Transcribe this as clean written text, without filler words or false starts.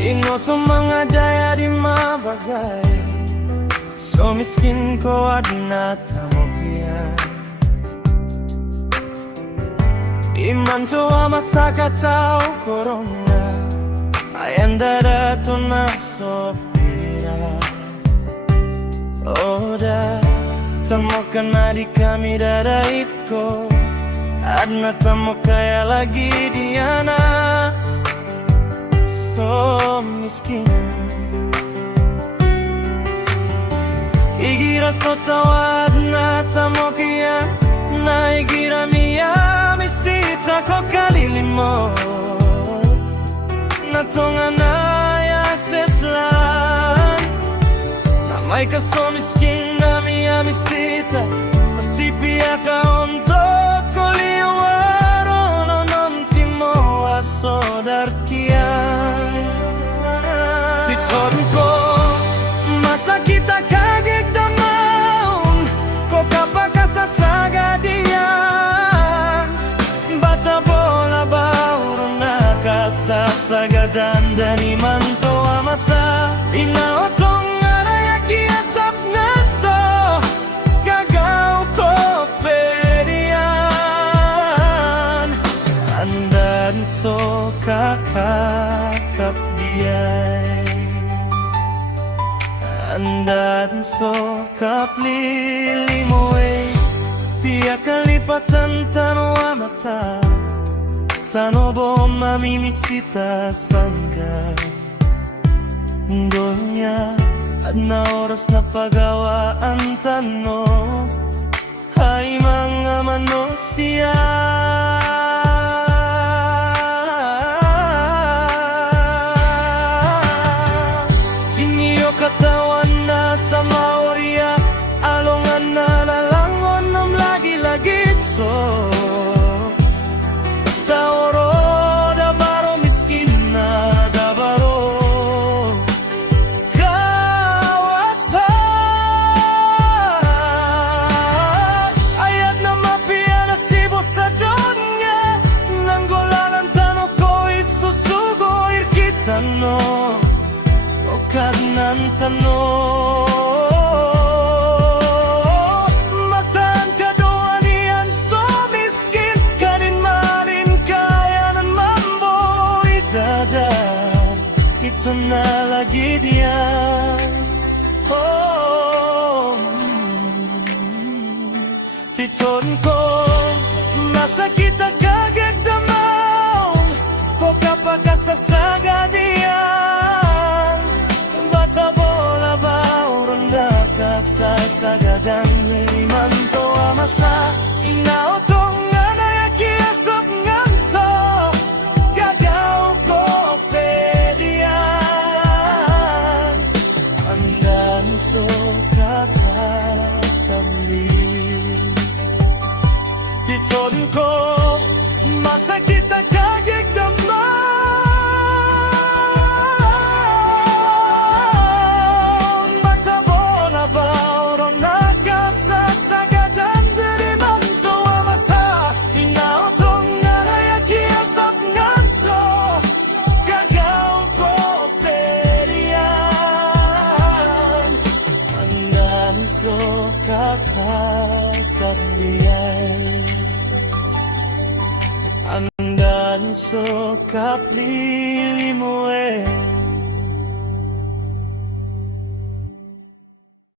Inoto mga daya di mabagay, so miskin ko at natamokyan. Imanto masaka tao corona, ayandara to na sopira. Oda tamoka na di kami darait ko, at natamokaya lagi diana. So miskin igira so tawad na tamokia na igira miya misita ko kalilimo na tonga na ya seslan na may kaso miskin na miya misita masipia ka ontot ko liwaro no nontimo asodarkia. Masakit kagig damaun ko kapag kasasagadian. Bata bola bauro na kasasagadan dani manto amasa inaotong anayaki asap nganso gagaw ko perian. Andan so kakakapdiay, andan so kaplilimoy, pia kalipatan tanwa mata, tanobo mamimisita sangga. Donya at na oras na pagawaan tano, ay mga manosya. Katawan na sa maorya, alongan na nalangon ng lagi-lagit. So taoro dabaro miskin na dabaro kawasan. Ayat na mapia na sibo sa donya, nanggolan tanong ko isusugo irkita no kagnan tanong matan kadoan iyan so miskin kanin malin kaya ng mambo idada ito na lagi diyan. Oh, titon ko masakit kagig damang ko kapag kasasagadian. Sagadan limanto amasa inaotong anayaki asap nganso gagaw ko pedian. Andan so kakakamli titon ko masakit kagig damang so kakakapdiay, andan so kaplilimoy.